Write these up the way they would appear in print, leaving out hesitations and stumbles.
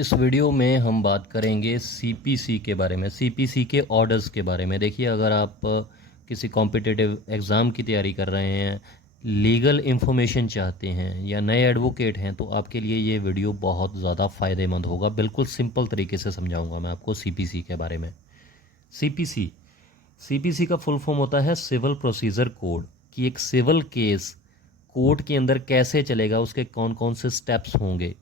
इस वीडियो में हम बात करेंगे सीपीसी के बारे में, सीपीसी के ऑर्डर्स के बारे में। देखिए, अगर आप किसी कॉम्पिटिटिव एग्ज़ाम की तैयारी कर रहे हैं, लीगल इन्फॉर्मेशन चाहते हैं या नए एडवोकेट हैं, तो आपके लिए ये वीडियो बहुत ज़्यादा फ़ायदेमंद होगा। बिल्कुल सिंपल तरीके से समझाऊंगा मैं आपको सीपीसी के बारे में। सीपीसी सीपीसी का फुल फॉर्म होता है सिविल प्रोसीजर कोड, कि एक सिविल केस कोर्ट के अंदर कैसे चलेगा, उसके कौन कौन से स्टेप्स होंगे।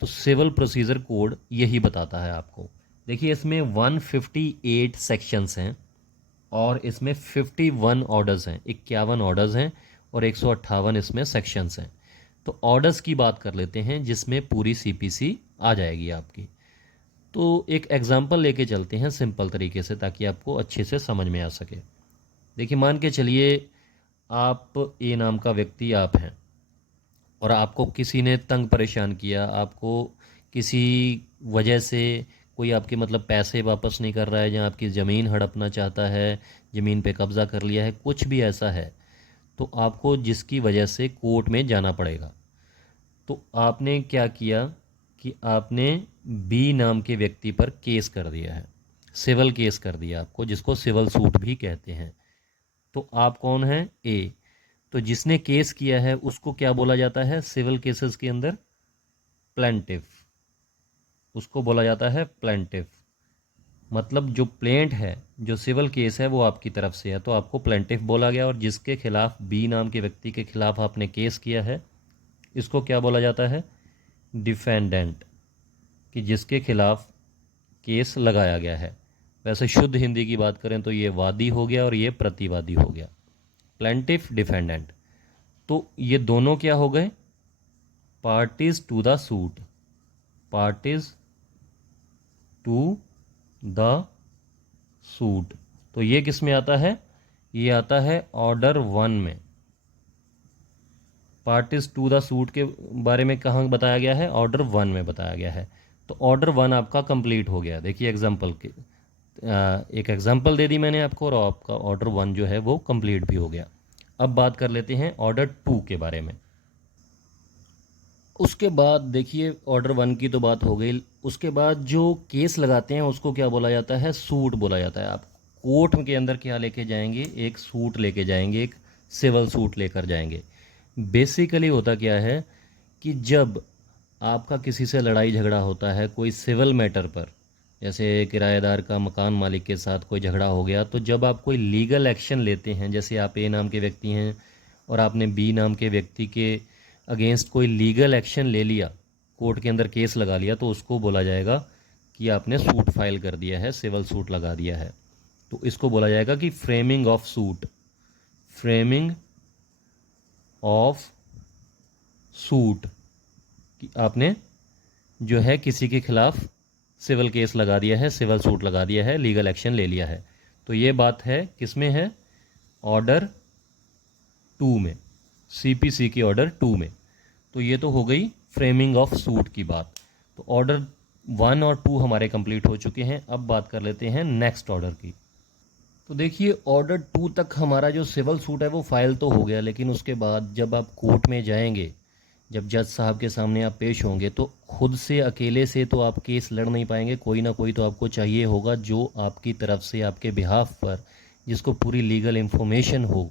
तो सिविल प्रोसीजर कोड यही बताता है आपको। देखिए, इसमें 158 सेक्शंस हैं और इसमें 51 ऑर्डर्स हैं, 51 ऑर्डर्स हैं और 158 इसमें सेक्शंस हैं। तो ऑर्डर्स की बात कर लेते हैं, जिसमें पूरी सीपीसी आ जाएगी आपकी। तो एक एग्जांपल लेके चलते हैं सिंपल तरीके से, ताकि आपको अच्छे से समझ में आ सके। देखिए, मान के चलिए आप ए नाम का व्यक्ति आप हैं और आपको किसी ने तंग परेशान किया, आपको किसी वजह से कोई आपके मतलब पैसे वापस नहीं कर रहा है, या आपकी ज़मीन हड़पना चाहता है, ज़मीन पे कब्ज़ा कर लिया है, कुछ भी ऐसा है, तो आपको जिसकी वजह से कोर्ट में जाना पड़ेगा। तो आपने क्या किया कि आपने बी नाम के व्यक्ति पर केस कर दिया है, सिविल केस कर दिया आपको, जिसको सिविल सूट भी कहते हैं। तो आप कौन हैं? ए। तो जिसने केस किया है उसको क्या बोला जाता है सिविल केसेस के अंदर? प्लेंटिफ। उसको बोला जाता है प्लेंटिफ। मतलब जो प्लेंट है, जो सिविल केस है, वो आपकी तरफ से है, तो आपको प्लेंटिफ बोला गया। और जिसके खिलाफ, बी नाम के व्यक्ति के खिलाफ आपने केस किया है, इसको क्या बोला जाता है? डिफेंडेंट, कि जिसके खिलाफ केस लगाया गया है। वैसे शुद्ध हिंदी की बात करें तो ये वादी हो गया और ये प्रतिवादी हो गया, प्लेंटिफ डिफेंडेंट। तो ये दोनों क्या हो गए? Parties to the suit, parties to the suit. तो ये किस में आता है? ये आता है ऑर्डर 1 में। पार्टीज टू द सूट के बारे में कहाँ बताया गया है? ऑर्डर 1 में बताया गया है। तो ऑर्डर 1 आपका कंप्लीट हो गया। देखिए, एग्जांपल के एक एग्जांपल दे दी मैंने आपको, और आपका ऑर्डर 1 जो है वो कंप्लीट भी हो गया। अब बात कर लेते हैं ऑर्डर 2 के बारे में। उसके बाद देखिए, ऑर्डर 1 की तो बात हो गई। उसके बाद जो केस लगाते हैं उसको क्या बोला जाता है? सूट बोला जाता है। आप कोर्ट के अंदर क्या लेके जाएंगे? एक सूट लेके जाएंगे, एक सिविल सूट लेकर जाएंगे। बेसिकली होता क्या है कि जब आपका किसी से लड़ाई झगड़ा होता है कोई सिविल मैटर पर, जैसे किराएदार का मकान मालिक के साथ कोई झगड़ा हो गया, तो जब आप कोई लीगल एक्शन लेते हैं, जैसे आप ए नाम के व्यक्ति हैं और आपने बी नाम के व्यक्ति के अगेंस्ट कोई लीगल एक्शन ले लिया, कोर्ट के अंदर केस लगा लिया, तो उसको बोला जाएगा कि आपने सूट फाइल कर दिया है, सिविल सूट लगा दिया है। तो इसको बोला जाएगा कि framing of suit, framing of suit, कि आपने जो है किसी के खिलाफ सिविल केस लगा दिया है, सिविल सूट लगा दिया है, लीगल एक्शन ले लिया है। तो ये बात है किस में है? ऑर्डर 2 में, सीपीसी की ऑर्डर 2 में। तो ये तो हो गई फ्रेमिंग ऑफ सूट की बात। तो ऑर्डर 1 और 2 हमारे कंप्लीट हो चुके हैं। अब बात कर लेते हैं नेक्स्ट ऑर्डर की। तो देखिए, ऑर्डर 2 तक हमारा जो सिविल सूट है वो फाइल तो हो गया, लेकिन उसके बाद जब आप कोर्ट में जाएंगे, जब जज साहब के सामने आप पेश होंगे, तो खुद से अकेले से तो आप केस लड़ नहीं पाएंगे। कोई ना कोई तो आपको चाहिए होगा जो आपकी तरफ से, आपके बिहाफ पर, जिसको पूरी लीगल इन्फॉर्मेशन हो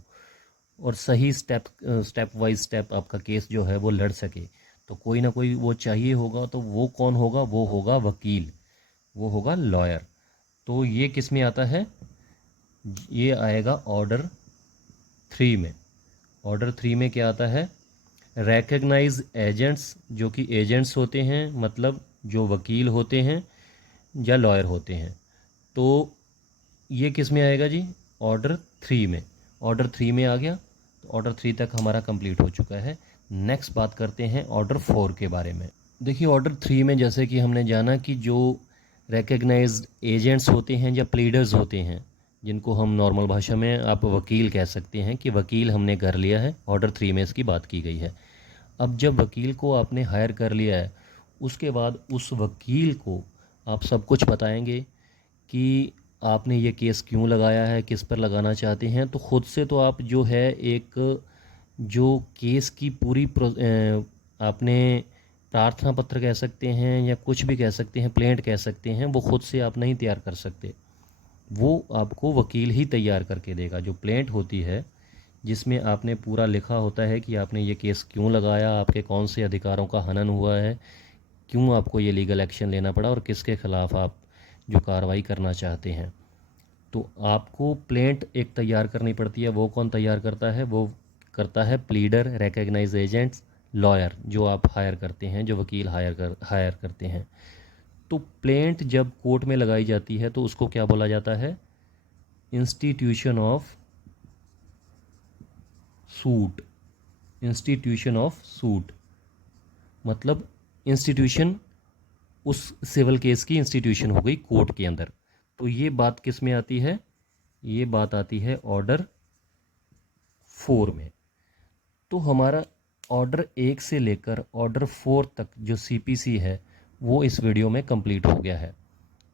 और सही स्टेप वाइज स्टेप आपका केस जो है वो लड़ सके। तो कोई ना कोई वो चाहिए होगा। तो वो कौन होगा? वो होगा वकील, वो होगा लॉयर। तो ये किस में आता है? ये आएगा ऑर्डर 3 में। ऑर्डर 3 में क्या आता है? रेकग्नाइज एजेंट्स, जो कि एजेंट्स होते हैं, मतलब जो वकील होते हैं या लॉयर होते हैं। तो ये किस में आएगा जी? ऑर्डर 3 में। ऑर्डर 3 में आ गया। तो ऑर्डर 3 तक हमारा कंप्लीट हो चुका है। नेक्स्ट बात करते हैं ऑर्डर 4 के बारे में। देखिए, ऑर्डर 3 में जैसे कि हमने जाना कि जो रिकग्नाइज्ड एजेंट्स होते हैं या प्लीडर्स होते हैं, जिनको हम नॉर्मल भाषा में आप वकील कह सकते हैं, कि वकील हमने कर लिया है, ऑर्डर 3 में इसकी बात की गई है। अब जब वकील को आपने हायर कर लिया है, उसके बाद उस वकील को आप सब कुछ बताएंगे कि आपने ये केस क्यों लगाया है, किस पर लगाना चाहते हैं। तो ख़ुद से तो आप जो है एक जो केस की पूरी आपने प्रार्थना पत्र कह सकते हैं या कुछ भी कह सकते हैं, प्लेंट कह सकते हैं, वो खुद से आप नहीं तैयार कर सकते, वो आपको वकील ही तैयार करके देगा। जो प्लेंट होती है जिसमें आपने पूरा लिखा होता है कि आपने ये केस क्यों लगाया, आपके कौन से अधिकारों का हनन हुआ है, क्यों आपको ये लीगल एक्शन लेना पड़ा और किसके ख़िलाफ़ आप जो कार्रवाई करना चाहते हैं, तो आपको प्लेंट एक तैयार करनी पड़ती है। वो कौन तैयार करता है? वो करता है प्लीडर, रिकॉग्नाइज्ड एजेंट्स, लॉयर, जो आप हायर करते हैं, जो वकील हायर करते हैं। तो प्लेंट जब कोर्ट में लगाई जाती है तो उसको क्या बोला जाता है? Institution of suit. Institution of suit मतलब इंस्टीट्यूशन, उस सिविल केस की इंस्टीट्यूशन हो गई कोर्ट के अंदर। तो ये बात किस में आती है? ये बात आती है ऑर्डर 4 में। तो हमारा ऑर्डर 1 से लेकर ऑर्डर 4 तक जो सीपीसी है वो इस वीडियो में कंप्लीट हो गया है।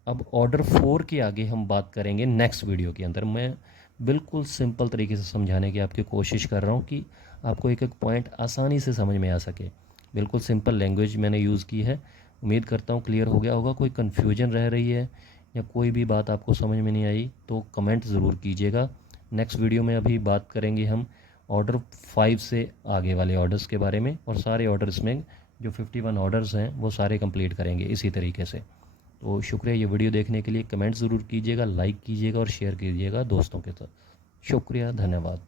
अब ऑर्डर 4 के आगे हम बात करेंगे नेक्स्ट वीडियो के अंदर। मैं बिल्कुल सिंपल तरीके से समझाने की आपकी कोशिश कर रहा हूँ कि आपको एक एक पॉइंट आसानी से समझ में आ सके। बिल्कुल सिंपल लैंग्वेज मैंने यूज़ की है। उम्मीद करता हूँ क्लियर हो गया होगा। कोई कन्फ्यूजन रह रही है या कोई भी बात आपको समझ में नहीं आई तो कमेंट ज़रूर कीजिएगा। नेक्स्ट वीडियो में अभी बात करेंगे हम ऑर्डर 5 से आगे वाले ऑर्डर्स के बारे में, और सारे ऑर्डर्स में जो 51 ऑर्डर्स हैं वो सारे कंप्लीट करेंगे इसी तरीके से। तो शुक्रिया ये वीडियो देखने के लिए। कमेंट ज़रूर कीजिएगा, लाइक कीजिएगा और शेयर कीजिएगा दोस्तों के साथ। शुक्रिया, धन्यवाद।